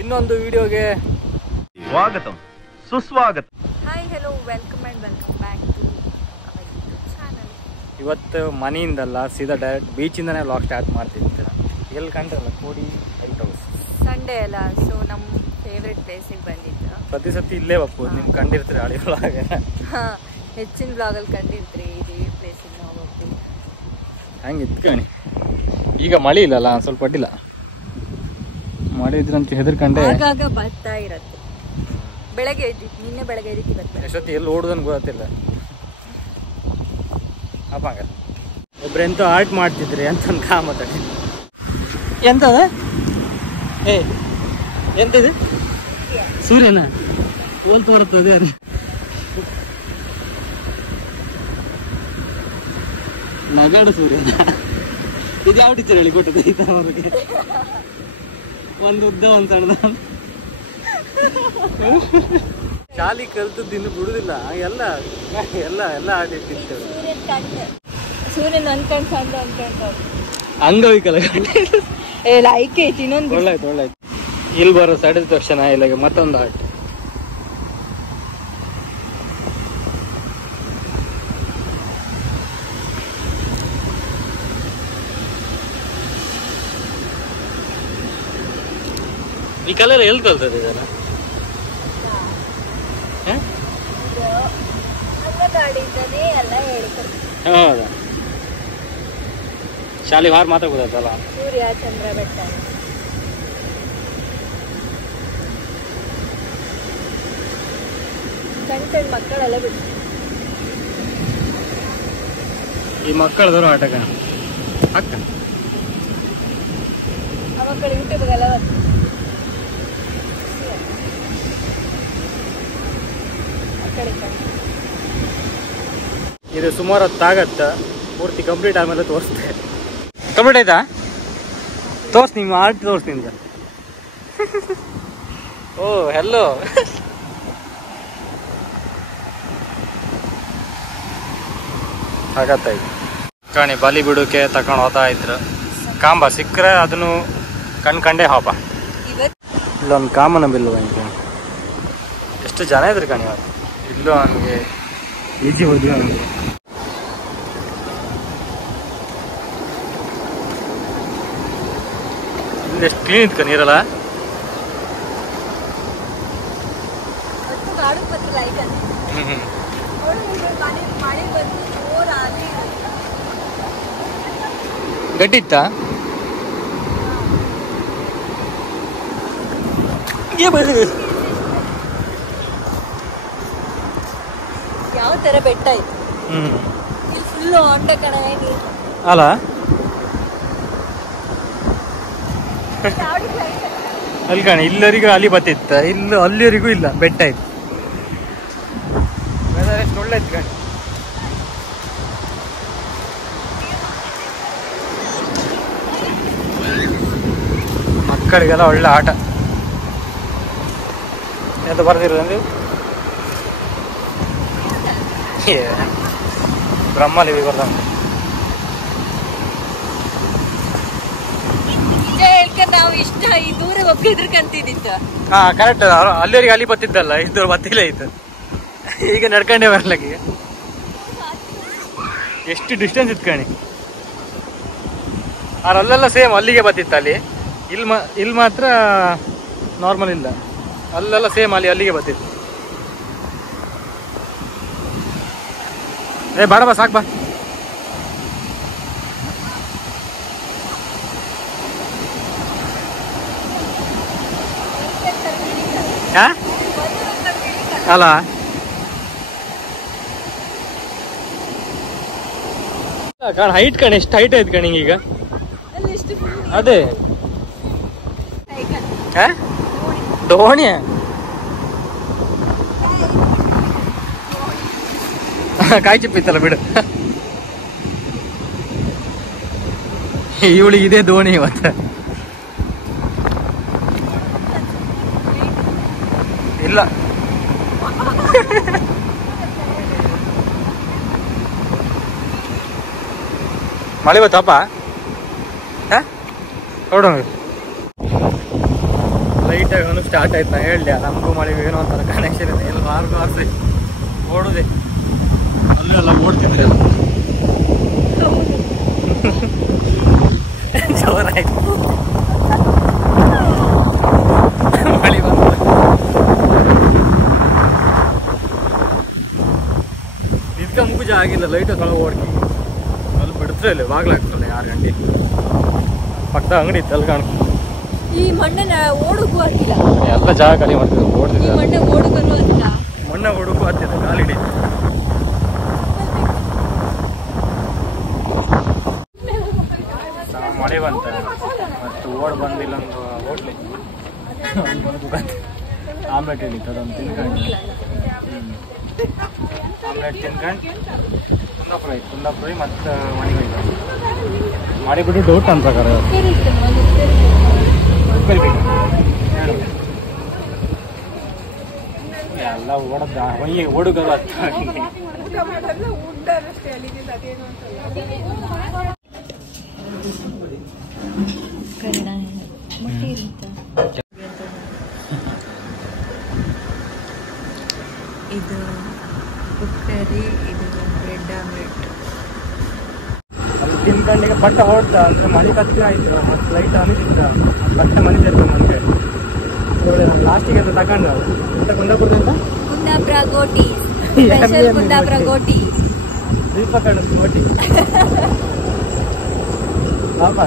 ಇನ್ನೊಂದು ವಿಡಿಯೋಗೆ ಸ್ವಾಗತ ಸುಸ್ವಾಗತ. Hi hello welcome back to our YouTube channel. ಇವತ್ತು ಮನೆಯಿಂದಲ್ಲ ಸೀದಾ ಡೈರೆಕ್ಟ್ ಬೀಚಿಂದನೇ ವ್ಲಾಗ್ ಸ್ಟಾರ್ಟ್ ಮಾಡ್ತಿದ್ದೆ. ಎಲ್ಲಿ ಕಂಡ್ರಲ್ಲ ಕೋಡಿ ಲೈಟ್ ಹೌಸ್. ಸಂಡೇ ಅಲ್ಲ, ಸೊ ನಮ್ಮ ಫೇವ್ರೆಟ್ ಪ್ಲೇಸಿಗೆ ಬಂದಿದ್ದು. ಪ್ರತಿ ಸತಿ ಇಲ್ಲೇ ಬಪ್ಪು ನಿಮ್ಗೆ ಕಂಡಿರ್ತೀರಿ ಹಳಿ ವ್ಲಾಗ್. ಹಾಂ, ಹೆಚ್ಚಿನ ವ್ಲಾಗಲ್ಲಿ ಕಂಡಿರ್ತೀರಿ ಇದೇ ಪ್ಲೇಸಿಗೆ ನಾವು ಹೋಗ್ತೀವಿ. ಹಂಗೆ ಇತ್ಕಣಿ. ಈಗ ಮಳೆ ಇಲ್ಲಲ್ಲ, ಸ್ವಲ್ಪ ಅಡ್ಡಿಲ್ಲ. ಮಳೆ ಇದ್ರಂತ ಹೆದರ್ಕಂಡೆ ಆಗಾಗ ಬರ್ತಾ ಇರತ್ತೆ. ಬೆಳಗ್ಗೆ ನಿನ್ನೆ ಬೆಳಗ್ಗೆ ಇವತ್ತು ಎಷ್ಟೊತ್ತಿ ಎಲ್ಲಿ ಓಡುದನ್ ಗೊತ್ತಿಲ್ಲ. ಅಪ್ಪಂಗ ಒಬ್ರೆಂತೂ ಆರ್ಟ್ ಮಾಡ್ತಿದ್ರಿ ಅಂತ ಕಾಮತಾಡಿ. ಎಂತದ ಏ ಎಂತಿದೆ? ಸೂರ್ಯನ ಓಲ್ ತೋರುತ್ತದೆ. ನಗಾಡು ಸೂರ್ಯನ. ಇದು ಯಾವ ಟೀಚರ್ ಹೇಳಿ ಕೊಟ್ಟದ್ದು ಈ ತರ ಅವ್ರಿಗೆ? ಒಂದು ಉದ್ದ ಒಂದು ಸಣ್ಣದ. ಶಾಲಿ ಕಲ್ತದ್ದು ಇನ್ನು ಬಿಡುದಿಲ್ಲ. ಎಲ್ಲ ಎಲ್ಲ ಎಲ್ಲ ಆಡಿಟ್ಟಿರ್ತೇವೆ. ಸೂರ್ಯನ ಅನ್ಕೊಂಡು ಅಂಗವಿಕಲ ಲೈಕ್ ಐತಿ. ಇನ್ನೊಂದು ಒಳ್ಳಾಯ್ತು. ಇಲ್ಲಿ ಬರೋ ಸ್ಯಾಟಿಸ್ಫ್ಯಾಕ್ಷನ್ ಇಲ್ಲ. ಮತ್ತೊಂದು ಆರ್ಟ್. ಈ ಕಲರ್ ಎಲ್ಲಿ ಕಲ್ತದೆ ಇದನ್ನ? ಹೌದಾ? ಶಾಲೆ ವಾರ ಮಾತ್ರ ಗೊತ್ತಾಯ್ತಲ್ಲ. ಸೂರ್ಯ ಚಂದ್ರ ಬೆಟ್ಟ ಸಣ್ಣ ಮಕ್ಕಳೆಲ್ಲ ಬಿಟ್ಟು ಈ ಮಕ್ಕಳದವರು ಆಟಕ ಅಕ್ಕ ಆ ಮಕ್ಕಳು ಯೂಟ್ಯೂಬ್ಗೆಲ್ಲ ಬರ್ತಾರೆ. ಇದು ಸುಮಾರು ಹೊತ್ತಾಗತ್ತ. ಪೂರ್ತಿ ಕಂಪ್ಲೀಟ್ ಆದ್ಮೇಲೆ ತೋರಿಸ್ತೆ. ಕಂಪ್ಲೀಟ್ ಆಯ್ತಾ? ತೋರ್ಸ್, ನಿಮ್ಮ ಆರ್ಟ್ ತೋರಿಸ್ತೀನಿ. ಓ ಹೆಲ್ಲೋ. ಆಗತ್ತಾಯ್ತು ಕಾಣಿ. ಬಲಿ ಬಿಡೋಕೆ ತಕೊಂಡು ಹೋಗ್ತಾ ಇದ್ರು. ಕಾಂಬ ಸಿಕ್ಕರೆ ಅದನ್ನು ಕಂಡೇ ಹಾಪ. ಇಲ್ಲೊಂದು ಕಾಮನ ಬಿಲ್ಲು ನನಗೆ. ಎಷ್ಟು ಜನ ಇದ್ರು ಕಾಣಿ ಅವತ್ತು. ಇಲ್ಲೂ ನನಗೆ ಈಜಿ ಹೋದ್ವಿ. ನನಗೆ ಎಷ್ಟು ಕ್ಲೀನ್ ಇತ್ತು ನೀರಲ್ಲ. ಗಟ್ಟಿ ಇತ್ತಾ? ಯಾವ ತರ ಬೆಟ್ಟ ಇತ್ತು. ಇಲ್ಲಿ ಫುಲ್ ಹೊಂಡ ಕಣ ನೀರು ಅಲ್ಲ. ಅಲ್ಲಿ ಕಾಣಿ ಇಲ್ಲರಿಗೂ ಅಲ್ಲಿ ಬತ್ತಿತ್ತ. ಇಲ್ಲ ಅಲ್ಲಿವರಿಗೂ ಇಲ್ಲ, ಬೆಟ್ಟ ಇತ್ತು. ಎಷ್ಟು ಒಳ್ಳೆ ಇತ್ತು ಕಾಣಿ. ಮಕ್ಕಳಿಗೆಲ್ಲ ಒಳ್ಳೆ ಆಟ. ಎಂತ ಬರ್ದಿರೋದು ಬ್ರಹ್ಮಲಿವಿ ಬರ್ದ. ನಾವು ಇಷ್ಟ ಈ ದೂರ ಒಬ್ರು ಕಂತಿದ್ದಿತ್ತು. ಹಾ ಕರೆಕ್ಟ್. ಅಲ್ಲಿವರೆಗೆ ಅಲ್ಲಿ ಬತ್ತಿದ್ದಲ್ಲ, ಇದು ಬತ್ತಿಲ್ಲ ಇತ್ತು. ಈಗ ನಡ್ಕೊಂಡೇ ಬರ್ಲಕ್ಕೆ ಎಷ್ಟು ಡಿಸ್ಟೆನ್ಸ್ ಇತ್ತು ಕಾಣಿ. ಅಲ್ಲೆಲ್ಲ ಸೇಮ್ ಅಲ್ಲಿಗೆ ಬತ್ತಿತ್ತು. ಅಲ್ಲಿ ಇಲ್ಲಿ ಮಾತ್ರ ನಾರ್ಮಲ್ ಇಲ್ಲ. ಅಲ್ಲೆಲ್ಲ ಸೇಮ್ ಅಲ್ಲಿಗೆ ಬತ್ತಿತ್ತು. ಏ ಬೇಡ ಬಾ, ಸಾಕು ಬಾ. ಅಲ್ಲ ಕಾಣ ಹೈಟ್ ಕಣ. ಎಷ್ಟು ಹೈಟ್ ಆಯ್ತು ಕಣ ಈಗ. ಅದೇ ಧೋಣಿ ಕಾಯಿ ಚಿಪ್ಪಿತ್ತಲ್ಲ ಬಿಡು. ಇವಳಿಗೆ ಇದೇ ಧೋಣಿ ಇವತ್ತು. ಇಲ್ಲ ಮಳೆ ಬತ್ತಪ್ಪ. ಲೈಟ್ ಮಂತ್ಯಾಗ ಸ್ಟಾರ್ಟ್ ಆಯ್ತು. ನಾ ಹೇಳಿ ನಮಗೂ ಮಳೆಗೂ ಏನೋ ಒಂಥರ ಕನೆಕ್ಷನ್ ಇದೆ. ಎಲ್ಲ ಆರ್ಸಿ ಓಡುದೆ ಅಲ್ಲೆಲ್ಲ ಓಡ್ತಿದ್ರಿ ಜೋರಾಯ್ತು. ಮಳೆ ಬಂತು. ನಿದ್ಕ ಮುಗುಜ ಆಗಿಲ್ಲ. ಲೈಟ್ ತೊಳಗೆ ಓಡ್ಕಿ ಅಲ್ಲಿ ಬಿಡ್ತಾರೆ ಇಲ್ಲಿ ಬಾಗ್ಲಾಗ್ತಲ್ಲ 6 ಗಂಟೆ. ಪಕ್ಕದ ಅಂಗಡಿ ಇತ್ತು ಅಲ್ಲಿ ಕಾಣ. ಈ ಮಣ್ಣನ ಓಡಕ್ಕೂ ಆಗ್ತಿಲ್ಲ. ಎಲ್ಲ ಜಾಗ ಖಾಲಿ ಮಾಡ್ತಿದ್ರು. ಓಡ್ತಿದ್ದೆ ಮಣ್ಣೆ ಓಡಕ್ಕೂ ಆಗ್ತಿಲ್ಲ. ಮಣ್ಣೆ ಓಡಕ್ಕೂ ಆಗ್ತಿದೆ. ಕಾಲಿಡಿ ಮಳೆ ಬಂತ ಮತ್ತು ಓಡ್ ಬಂದಿಲ್ಲ ಒಂದು ಹೋಟ್ಲಿ ಆಮ್ಲೆಟ್ ಹೇಳಿತ್ತು. ಅದೊಂದು ತಿನ್ಕೊಂಡು ಆಮ್ಲೆಟ್ ತಿನ್ಕೊಂಡು ಕುಂದಾಪುರ ಮತ್ತು ಮನೆಗೆ ಮಾಡಿಬಿಟ್ಟು ಡೌಟ್ ನನ್ನ ಪ್ರಕಾರ ಎಲ್ಲ ಓಡದ ಹೊಯ್ಯ ಓಡುಗರು ಅರ್ಥ ಇದು ಕುಕ್ಕರಿ, ಇದು ಬ್ರೆಡ್ ಆಮ್ಲೆಟ್. ಅದು ತಿನ್ಕೊಂಡಿಗೆ ಬಟ್ಟ ಹೊಡ್ದ ಅಂದ್ರೆ ಮನೆ ಕತ್ತಿ ಆಯ್ತು. ಮತ್ತು ಲೈಟ್ ಅನಿಸಿದ್ದ ಬಟ್ಟೆ ಮನೆ ಸೇರ್ತು ನನಗೆ. ಲಾಸ್ಟಿಗೆ ಅಂತ ತಗೊಂಡು ಕುಂದಾಪುರದಿಂದ ಕುಂದಾಪುರ ಗೋಟಿ ಸ್ಪೆಷಲ್. ಕುಂದಾಪುರ ಗೋಟಿ ದೀಪ ಕಡೆ ಗೋಟಿ ಪಾಪ